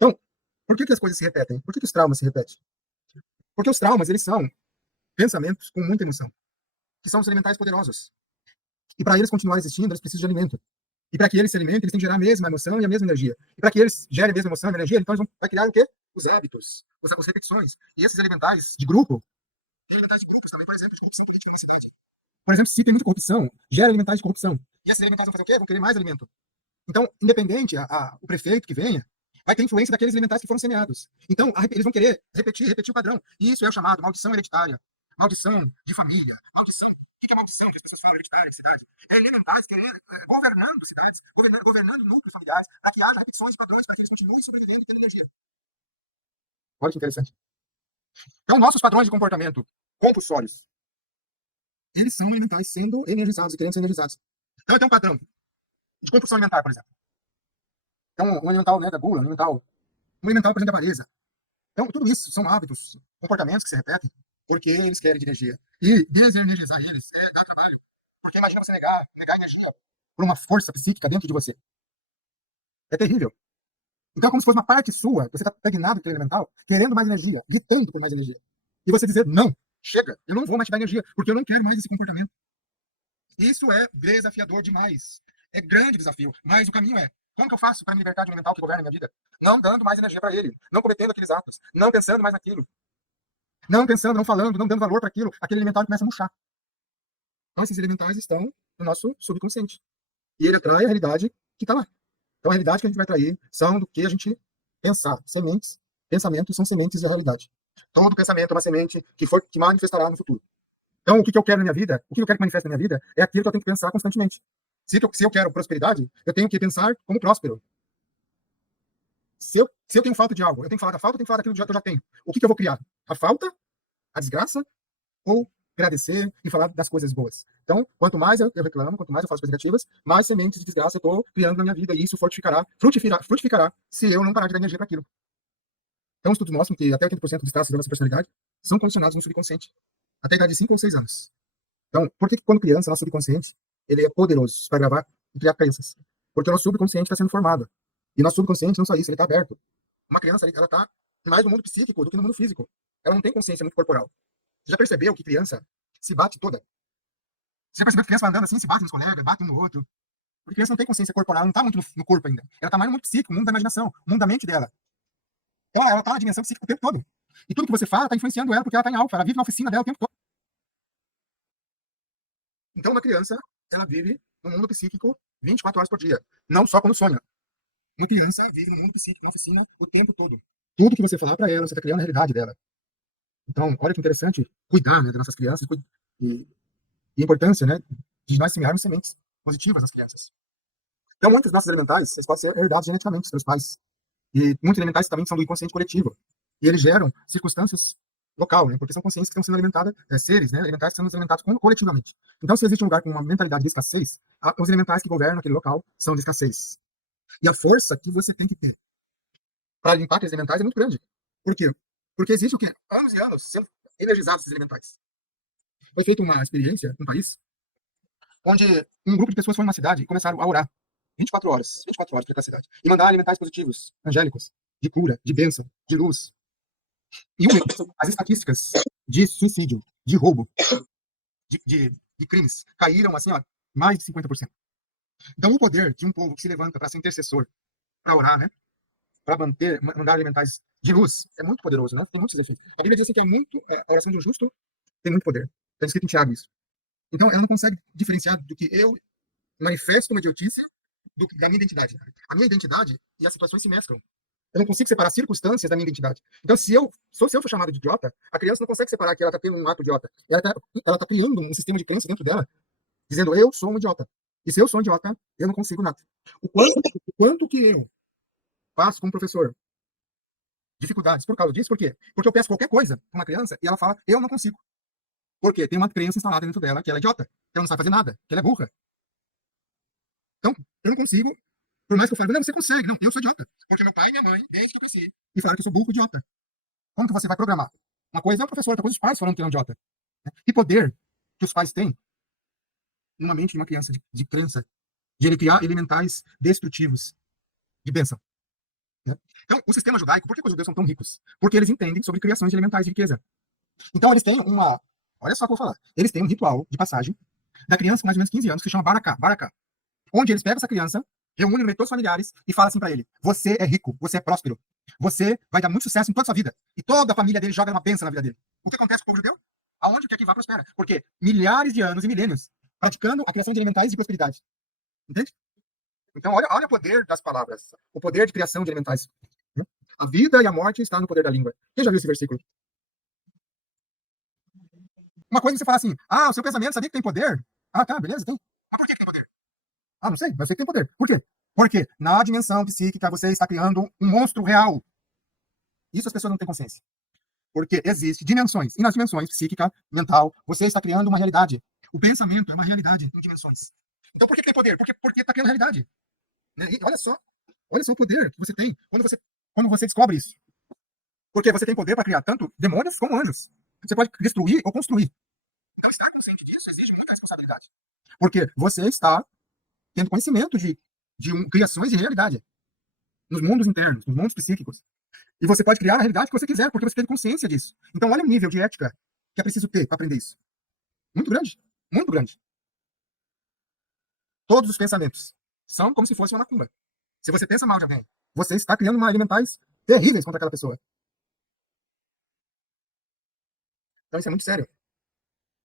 Então, por que as coisas se repetem? Por que os traumas se repetem? Porque os traumas, eles são pensamentos com muita emoção, que são os elementais poderosos. E para eles continuarem existindo, eles precisam de alimento. E para que eles se alimentem, eles têm que gerar a mesma emoção e a mesma energia. E para que eles gerem a mesma emoção e a energia, então eles vão criar o quê? Os hábitos, as repetições. E esses elementais de grupo, tem elementais de grupos também, por exemplo, de corrupção política numa cidade. Por exemplo, se tem muita corrupção, gera elementais de corrupção. E esses elementais vão fazer o quê? Vão querer mais alimento. Então, independente o prefeito que venha, vai ter influência daqueles elementais que foram semeados. Então, eles vão querer repetir o padrão. E isso é o chamado maldição hereditária, maldição de família, maldição. O que é maldição que as pessoas falam hereditária de cidade? É elementais querer governando cidades, governando núcleos familiares, para que haja repetições de padrões, para que eles continuem sobrevivendo e tendo energia. Olha que interessante. Então, nossos padrões de comportamento compulsórios, eles são elementais sendo energizados e querendo ser energizados. Então, eu tenho um padrão de compulsão alimentar, por exemplo. Então, um elemental, né, da gula, um elemental, por exemplo, da avareza. Então, tudo isso são hábitos, comportamentos que se repetem, porque eles querem de energia. E desenergizar eles dá trabalho. Porque imagina você negar energia por uma força psíquica dentro de você. É terrível. Então, é como se fosse uma parte sua, você está estagnado pelo elemental, querendo mais energia, gritando por mais energia. E você dizer, não, chega, eu não vou mais te dar energia, porque eu não quero mais esse comportamento. Isso é desafiador demais. É grande desafio, mas o caminho é, como que eu faço para me libertar de um mental que governa a minha vida? Não dando mais energia para ele, não cometendo aqueles atos, não pensando mais naquilo, não pensando, não falando, não dando valor para aquilo, aquele elemental começa a murchar. Então esses elementais estão no nosso subconsciente. E ele atrai a realidade que está lá. Então a realidade que a gente vai atrair são do que a gente pensar. Sementes, pensamentos são sementes da realidade. Todo pensamento é uma semente que manifestará no futuro. Então, o que eu quero na minha vida, o que eu quero que manifeste na minha vida, é aquilo que eu tenho que pensar constantemente. Se eu quero prosperidade, eu tenho que pensar como próspero. Se eu tenho falta de algo, eu tenho que falar da falta, eu tenho que falar daquilo que eu já tenho. O que eu vou criar? A falta, a desgraça, ou agradecer e falar das coisas boas? Então, quanto mais eu reclamo, quanto mais eu faço coisas negativas, mais sementes de desgraça eu estou criando na minha vida, e isso frutificará se eu não parar de dar energia para aquilo. Então, estudos mostram que até 80% dos traços da nossa personalidade são condicionados no subconsciente, até a idade de 5 ou 6 anos. Então, por que quando criança, nosso subconsciente, ele é poderoso para gravar e criar crenças? Porque o nosso subconsciente está sendo formado. E nosso subconsciente não só isso, ele está aberto. Uma criança, ela está mais no mundo psíquico do que no mundo físico. Ela não tem consciência muito corporal. Você já percebeu que criança se bate toda? Você já percebeu que criança vai andando assim, se bate nos colegas, bate um no outro? Porque criança não tem consciência corporal, ela não está muito no corpo ainda. Ela está mais no mundo psíquico, no mundo da imaginação, no mundo da mente dela. Então, ela está na dimensão psíquica o tempo todo. E tudo que você fala está influenciando ela, porque ela está em alfa, ela vive na oficina dela o tempo todo. Então, uma criança, ela vive no mundo psíquico 24 horas por dia. Não só quando sonha. Uma criança vive no mundo psíquico, na oficina, o tempo todo. Tudo que você falar para ela, você está criando a realidade dela. Então, olha que interessante cuidar, né, das nossas crianças e a importância, né, de nós semearmos sementes positivas nas crianças. Então, muitos nossos elementais, eles podem ser herdados geneticamente pelos pais. E muitos elementais também são do inconsciente coletivo. E eles geram circunstâncias local, né? Porque são consciências que estão sendo alimentadas, seres, né? Elementais que são alimentados coletivamente. Então, se existe um lugar com uma mentalidade de escassez, os elementais que governam aquele local são de escassez. E a força que você tem que ter para limpar aqueles elementais é muito grande. Por quê? Porque existe o quê? Anos e anos sendo energizados esses elementais. Foi feita uma experiência num país onde um grupo de pessoas foi numa cidade e começaram a orar 24 horas para aquela cidade. E mandar elementais positivos, angélicos, de cura, de bênção, de luz. E as estatísticas de suicídio, de roubo, de crimes caíram assim, ó, mais de 50%. Então, o poder de um povo que se levanta para ser intercessor, para orar, né? Para mandar elementais de luz, é muito poderoso, né? Tem muitos efeitos. A Bíblia diz que a oração de um justo tem muito poder. Está escrito em Tiago isso. Então, ela não consegue diferenciar do que eu manifesto uma idiotice da minha identidade. A minha identidade e as situações se mesclam. Eu não consigo separar circunstâncias da minha identidade. Então, se eu for chamado de idiota, a criança não consegue separar que ela está tendo um ato idiota. Ela tá criando um sistema de crença dentro dela, dizendo, eu sou um idiota. E se eu sou um idiota, eu não consigo nada. O quanto que eu passo como professor dificuldades por causa disso, por quê? Porque eu peço qualquer coisa para uma criança e ela fala, eu não consigo. Por quê? Tem uma crença instalada dentro dela que ela é idiota, que ela não sabe fazer nada, que ela é burra. Então, eu não consigo, por mais que eu fale, não, você consegue, não, eu sou idiota. Porque meu pai e minha mãe, desde que eu cresci, me falaram que eu sou burro idiota. Como que você vai programar? Uma coisa é o professor, outra coisa é os pais falando que ele é um idiota. Que poder que os pais têm numa mente de uma criança de crença, de ele criar elementais destrutivos de bênção. Né? Então, o sistema judaico, por que os judeus são tão ricos? Porque eles entendem sobre criações de elementais de riqueza. Então, eles têm uma. Olha só o que eu vou falar. Eles têm um ritual de passagem da criança com mais ou menos 15 anos, que se chama Baraká, Baraká, onde eles pegam essa criança, reúnem no meio de todos os familiares e falam assim para ele: você é rico, você é próspero, você vai dar muito sucesso em toda a sua vida. E toda a família dele joga uma bênção na vida dele. O que acontece com o povo judeu? Aonde quer que vá, prospera. Porque milhares de anos e milênios praticando a criação de elementais de prosperidade. Entende? Então, olha o poder das palavras, o poder de criação de elementais. Né? A vida e a morte estão no poder da língua. Quem já viu esse versículo? Uma coisa é você falar assim: ah, o seu pensamento sabia que tem poder? Ah, tá, beleza, tem. Mas por que tem poder? Ah, não sei, mas eu sei que tem poder. Por quê? Porque na dimensão psíquica você está criando um monstro real. Isso as pessoas não têm consciência. Porque existe dimensões. E nas dimensões psíquica, mental, você está criando uma realidade. O pensamento é uma realidade em dimensões. Então por que tem poder? Porque está criando realidade. Né? E olha só o poder que você tem quando você descobre isso. Porque você tem poder para criar tanto demônios como anjos. Você pode destruir ou construir. Então estar consciente disso exige muita responsabilidade. Porque você está tendo conhecimento de criações de realidade. Nos mundos internos, nos mundos psíquicos. E você pode criar a realidade que você quiser, porque você tem consciência disso. Então, olha o nível de ética que é preciso ter para aprender isso. Muito grande. Muito grande. Todos os pensamentos são como se fosse uma macumba. Se você pensa mal de alguém, você está criando uma elementais terríveis contra aquela pessoa. Então, isso é muito sério.